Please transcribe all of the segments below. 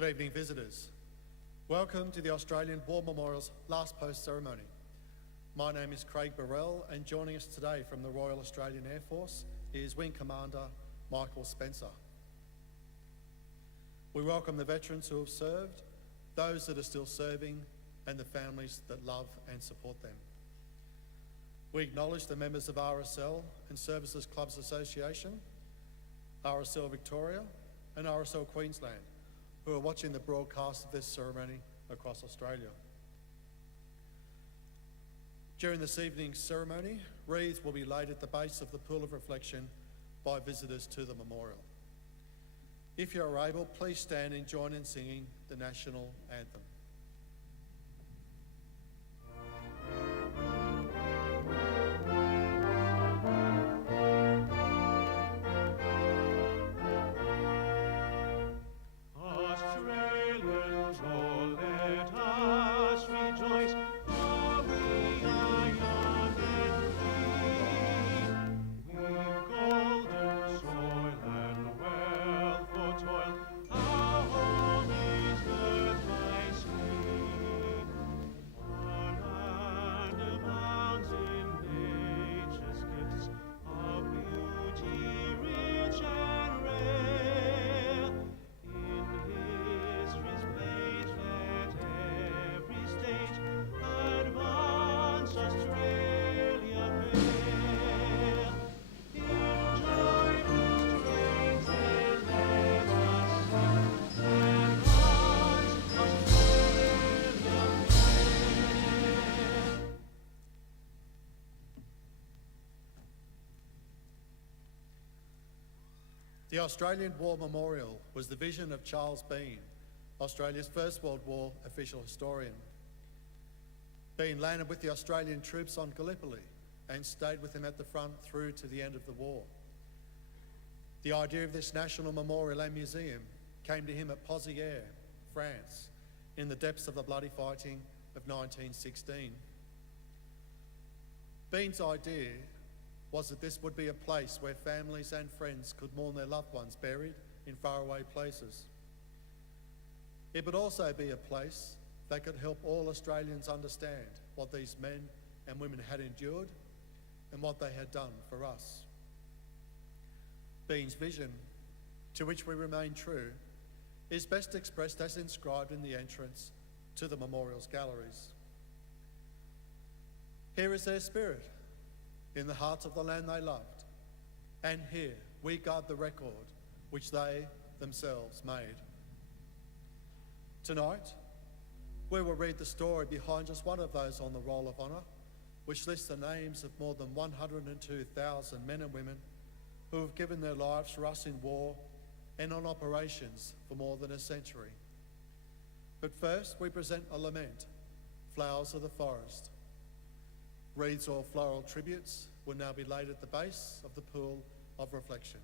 Good evening, visitors. Welcome to the Australian War Memorial's last post ceremony. My name is Craig Burrell, and joining us today from the Royal Australian Air Force is Wing Commander Michael Spencer. We welcome the veterans who have served, those that are still serving, and the families that love and support them. We acknowledge the members of RSL and Services Clubs Association, RSL Victoria, and RSL Queensland, who are watching the broadcast of this ceremony across Australia. During this evening's ceremony, wreaths will be laid at the base of the pool of reflection by visitors to the memorial. If you are able, please stand and join in singing the national anthem. The Australian War Memorial was the vision of Charles Bean, Australia's First World War official historian. Bean landed with the Australian troops on Gallipoli and stayed with them at the front through to the end of the war. The idea of this national memorial and museum came to him at Pozières, France, in the depths of the bloody fighting of 1916. Bean's idea was that this would be a place where families and friends could mourn their loved ones buried in faraway places. It would also be a place that could help all Australians understand what these men and women had endured and what they had done for us. Bean's vision, to which we remain true, is best expressed as inscribed in the entrance to the memorial's galleries. Here is their spirit, in the hearts of the land they loved, and here we guard the record which they themselves made. Tonight, we will read the story behind just one of those on the Roll of Honour, which lists the names of more than 102,000 men and women who have given their lives for us in war and on operations for more than a century. But first, we present a lament, Flowers of the Forest. Wreaths or floral tributes will now be laid at the base of the pool of reflection.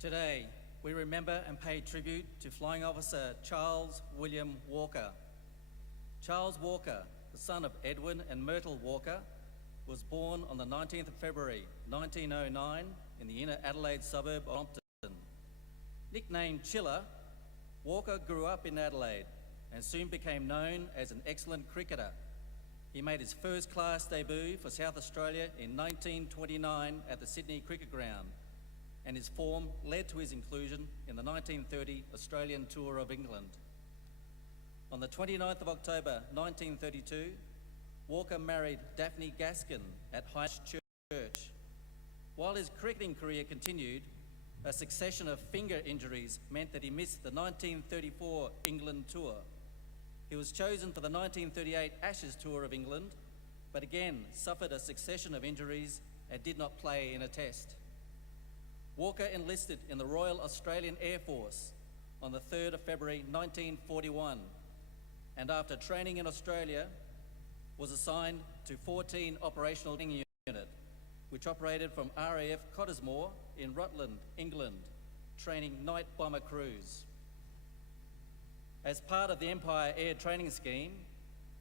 Today, we remember and pay tribute to Flying Officer Charles William Walker. Charles Walker, the son of Edwin and Myrtle Walker, was born on the 19th of February 1909 in the inner Adelaide suburb of Brompton. Nicknamed Chiller, Walker grew up in Adelaide and soon became known as an excellent cricketer. He made his first-class debut for South Australia in 1929 at the Sydney Cricket Ground, and his form led to his inclusion in the 1930 Australian Tour of England. On the 29th of October 1932, Walker married Daphne Gaskin at High Church. While his cricketing career continued, a succession of finger injuries meant that he missed the 1934 England Tour. He was chosen for the 1938 Ashes Tour of England, but again suffered a succession of injuries and did not play in a test. Walker enlisted in the Royal Australian Air Force on the 3rd of February 1941, and after training in Australia, was assigned to 14 Operational Unit, which operated from RAF Cottesmore in Rutland, England, training night bomber crews. As part of the Empire Air Training Scheme,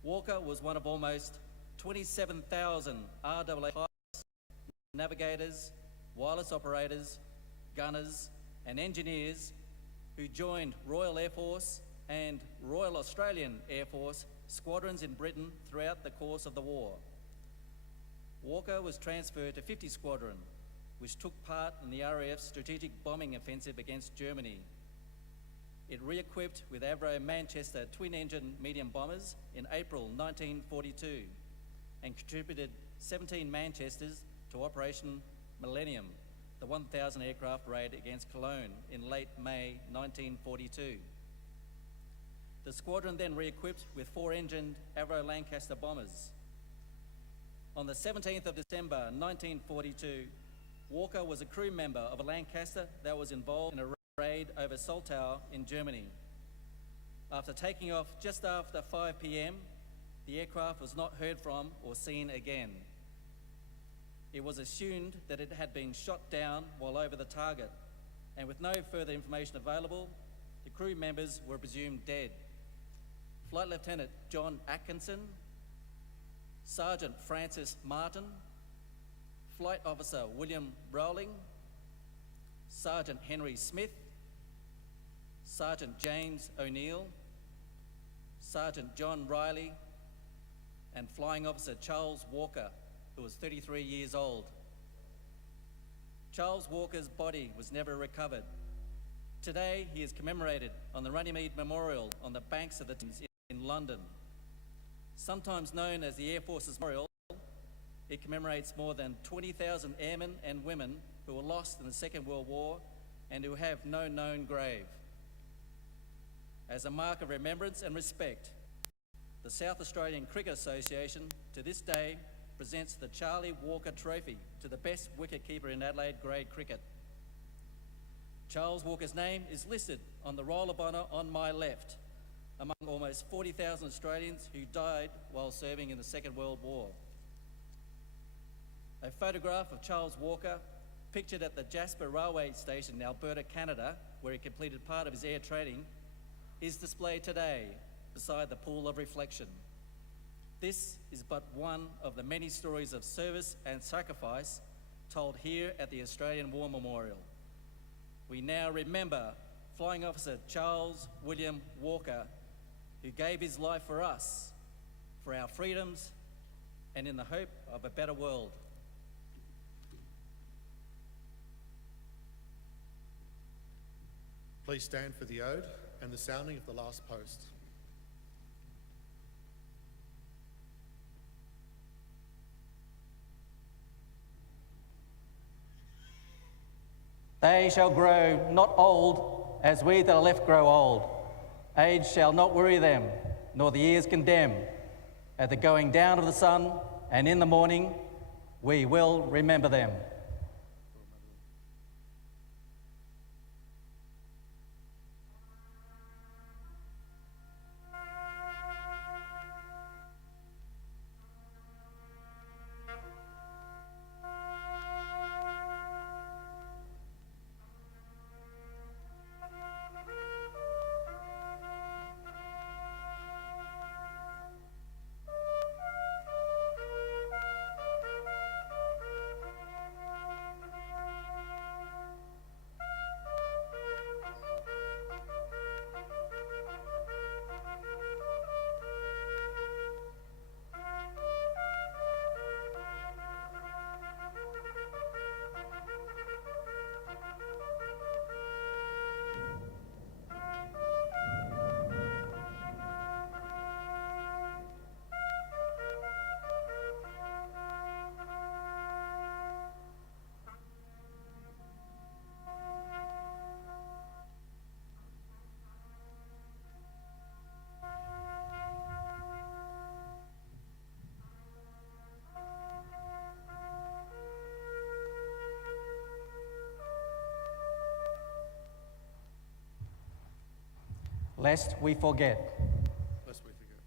Walker was one of almost 27,000 RAA pilots, navigators, wireless operators, gunners and engineers who joined Royal Air Force and Royal Australian Air Force squadrons in Britain throughout the course of the war. Walker was transferred to 50 Squadron, which took part in the RAF's strategic bombing offensive against Germany. It re-equipped with Avro Manchester twin-engine medium bombers in April 1942 and contributed 17 Manchesters to Operation Millennium, the 1,000 aircraft raid against Cologne in late May 1942. The squadron then re-equipped with 4-engined Avro Lancaster bombers. On the 17th of December 1942, Walker was a crew member of a Lancaster that was involved in a raid over Soltau in Germany. After taking off just after 5 p.m, the aircraft was not heard from or seen again. It was assumed that it had been shot down while over the target, and with no further information available, the crew members were presumed dead. Flight Lieutenant John Atkinson, Sergeant Francis Martin, Flight Officer William Rowling, Sergeant Henry Smith, Sergeant James O'Neill, Sergeant John Riley, and Flying Officer Charles Walker, who was 33 years old. Charles Walker's body was never recovered. Today, he is commemorated on the Runnymede Memorial on the banks of the Thames in London. Sometimes known as the Air Force's Memorial, it commemorates more than 20,000 airmen and women who were lost in the Second World War and who have no known grave. As a mark of remembrance and respect, the South Australian Cricket Association to this day presents the Charlie Walker Trophy to the best wicketkeeper in Adelaide grade cricket. Charles Walker's name is listed on the Roll of Honour on my left, among almost 40,000 Australians who died while serving in the Second World War. A photograph of Charles Walker, pictured at the Jasper Railway Station in Alberta, Canada, where he completed part of his air training, is displayed today beside the pool of reflection. This is but one of the many stories of service and sacrifice told here at the Australian War Memorial. We now remember Flying Officer Charles William Walker, who gave his life for us, for our freedoms, and in the hope of a better world. Please stand for the ode and the sounding of the last post. They shall grow not old as we that are left grow old. Age shall not worry them, nor the years condemn. At the going down of the sun and in the morning, we will remember them. lest we forget. Lest we forget.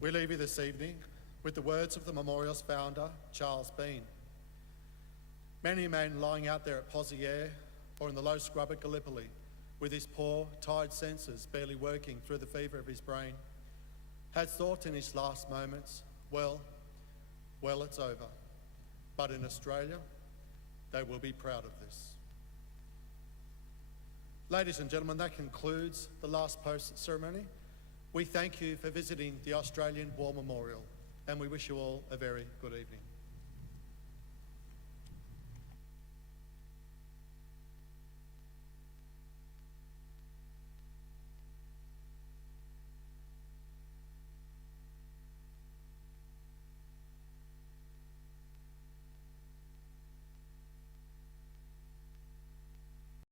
We leave you this evening with the words of the memorial's founder, Charles Bean. Many a man lying out there at Pozieres or in the low scrub at Gallipoli, with his poor, tired senses barely working through the fever of his brain, had thought in his last moments, well, it's over. But in Australia, they will be proud of this. Ladies and gentlemen, that concludes the last post ceremony. We thank you for visiting the Australian War Memorial, and we wish you all a very good evening.